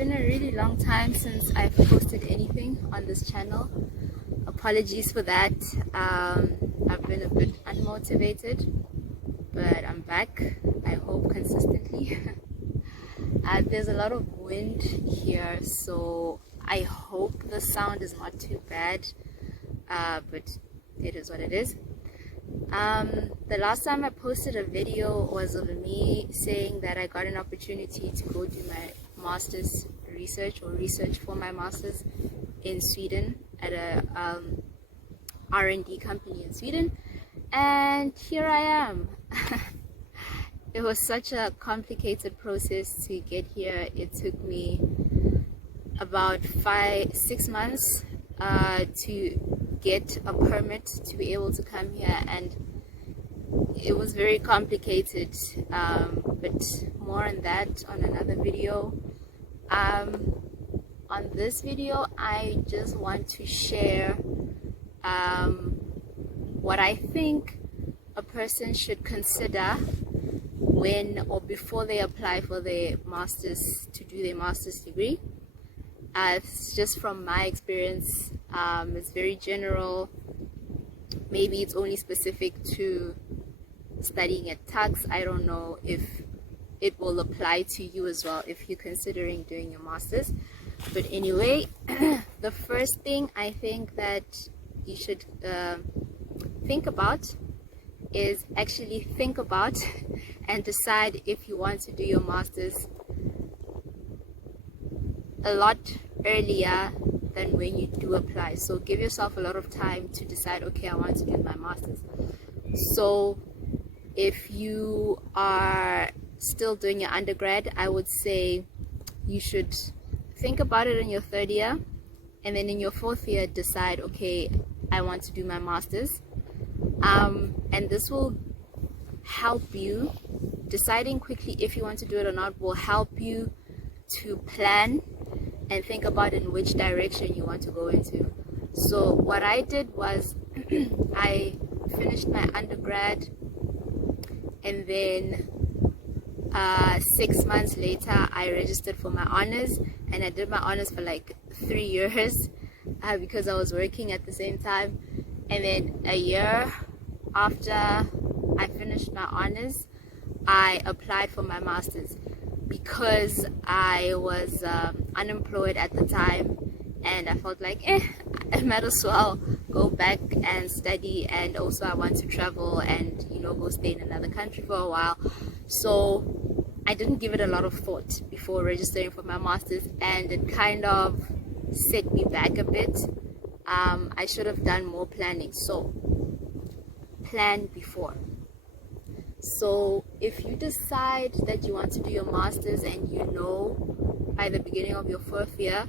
been a really long time since I've posted anything on this channel. Apologies for that. I've been a bit unmotivated, but I'm back. I hope consistently. There's a lot of wind here, so I hope the sound is not too bad, but it is what it is. The last time I posted a video was of me saying that I got an opportunity to go do my master's research for my master's in Sweden at a R&D company in Sweden, and here I am. It was such a complicated process to get here. It took me about 5-6 months to get a permit to be able to come here, and it was very complicated, but more on that on another video. On this video I just want to share what I think a person should consider when or before they apply for their master's, to do their master's degree. It's just from my experience. It's very general. Maybe it's only specific to studying at Tux. I don't know if it will apply to you as well if you're considering doing your master's. But anyway, the first thing I think that you should think about is actually think about and decide if you want to do your master's a lot earlier than when you do apply. So give yourself a lot of time to decide, okay, I want to do my master's. So if you are still doing your undergrad, I would say you should think about it in your third year, and then in your fourth year decide, okay, I want to do my master's. And this will help you, deciding quickly if you want to do it or not will help you to plan and think about in which direction you want to go into. So what I did was I finished my undergrad, and then 6 months later I registered for my honors, and I did my honors for like 3 years because I was working at the same time. And then a year after I finished my honors, I applied for my master's because I was unemployed at the time, and I felt like I might as well go back and study, and also I want to travel and, you know, go stay in another country for a while. So I didn't give it a lot of thought before registering for my master's, and it kind of set me back a bit. I should have done more planning. So plan before. So if you decide that you want to do your master's and you know by the beginning of your fourth year,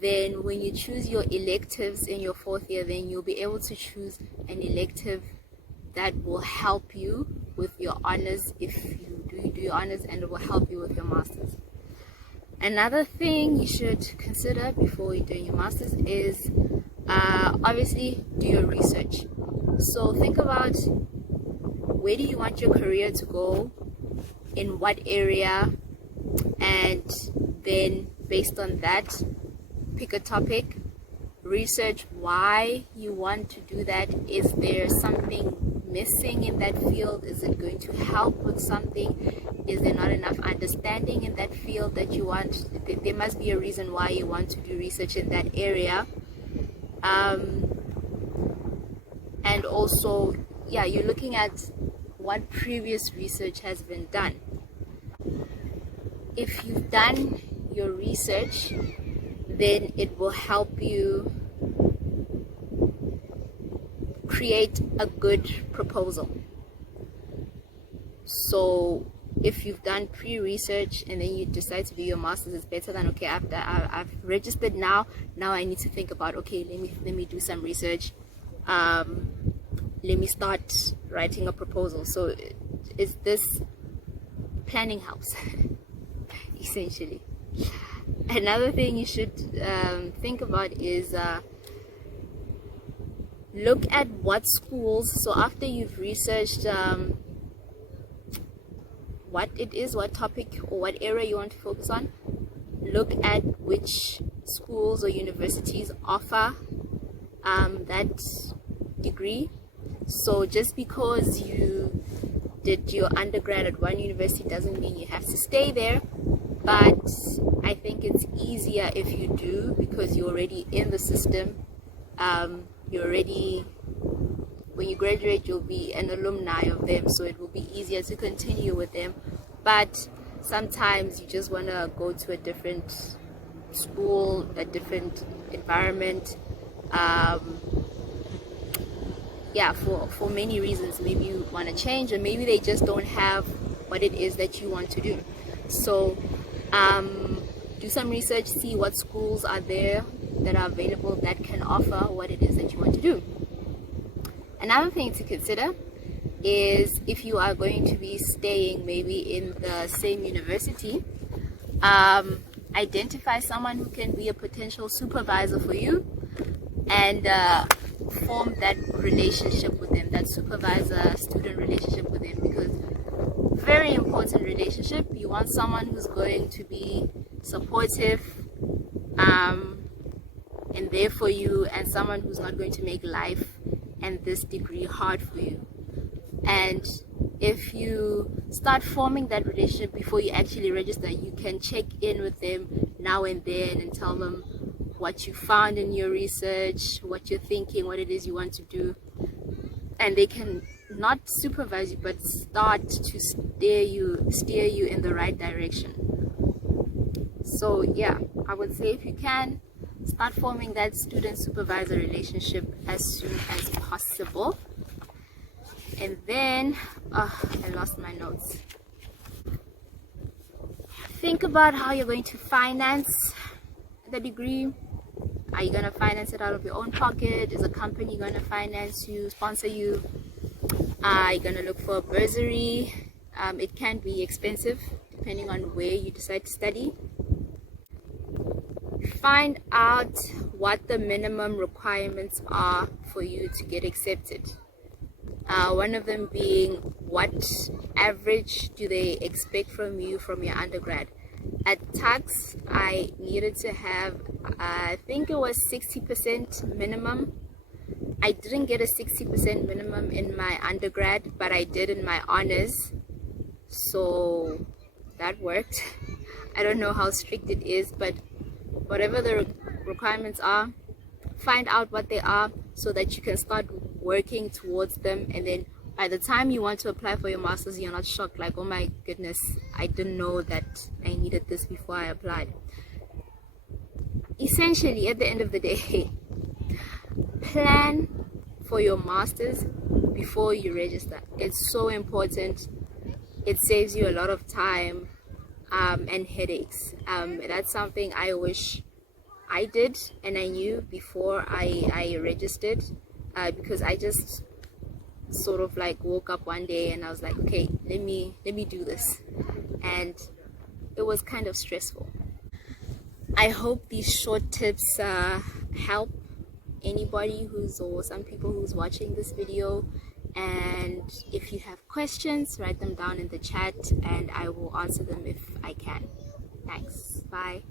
then when you choose your electives in your fourth year, then you'll be able to choose an elective that will help you with your honors if you do your honors, and it will help you with your master's. Another thing you should consider before you're doing your master's is obviously do your research. So think about, where do you want your career to go, in what area, and then based on that pick a topic, research why you want to do that. Is there something missing in that field? Is it going to help with something? Is there not enough understanding in that field that you want? There must be a reason why you want to do research in that area. And also, yeah, you're looking at what previous research has been done. If you've done your research, then it will help you create a good proposal. So if you've done pre-research and then you decide to do your master's, it's better than, okay, after I've registered, now I need to think about, okay, let me do some research, let me start writing a proposal. So is this planning helps essentially. Another thing you should think about is look at what schools. So after you've researched what it is, what topic or what area you want to focus on, look at which schools or universities offer that degree. So just because you did your undergrad at one university doesn't mean you have to stay there, but I think it's easier if you do, because you're already in the system. You're already, when you graduate, you'll be an alumni of them, so it will be easier to continue with them. But sometimes you just want to go to a different school, a different environment. Yeah, for many reasons. Maybe you want to change, or maybe they just don't have what it is that you want to do. So do some research, see what schools are there that are available that can offer what it is that you want to do. Another thing to consider is, if you are going to be staying maybe in the same university, identify someone who can be a potential supervisor for you, and form that relationship with them, that supervisor-student relationship with them, because very important relationship. You want someone who's going to be supportive and there for you, and someone who's not going to make life and this degree hard for you. And if you start forming that relationship before you actually register, you can check in with them now and then and tell them what you found in your research, what you're thinking, what it is you want to do. And they can not supervise you, but start to steer you in the right direction. So yeah, I would say if you can, start forming that student-supervisor relationship as soon as possible. And then, I lost my notes. Think about how you're going to finance the degree. Are you going to finance it out of your own pocket? Is a company going to finance you, sponsor you? Are you going to look for a bursary? It can be expensive depending on where you decide to study. Find out what the minimum requirements are for you to get accepted. One of them being, what average do they expect from you from your undergrad? At Tuks, I needed to have, I think it was 60% minimum. I didn't get a 60% minimum in my undergrad, but I did in my honors, so that worked. I don't know how strict it is, but whatever the requirements are, find out what they are so that you can start working towards them, and then by the time you want to apply for your master's, you're not shocked like, oh my goodness, I didn't know that I needed this before I applied. Essentially, at the end of the day, plan for your master's before you register. It's so important. It saves you a lot of time and headaches. That's something I wish I did and I knew before I registered, because I just sort of like woke up one day and I was like, okay, let me do this, and it was kind of stressful. I hope these short tips help anybody or some people who's watching this video, and if you have questions, write them down in the chat and I will answer them if I can. Thanks. Bye.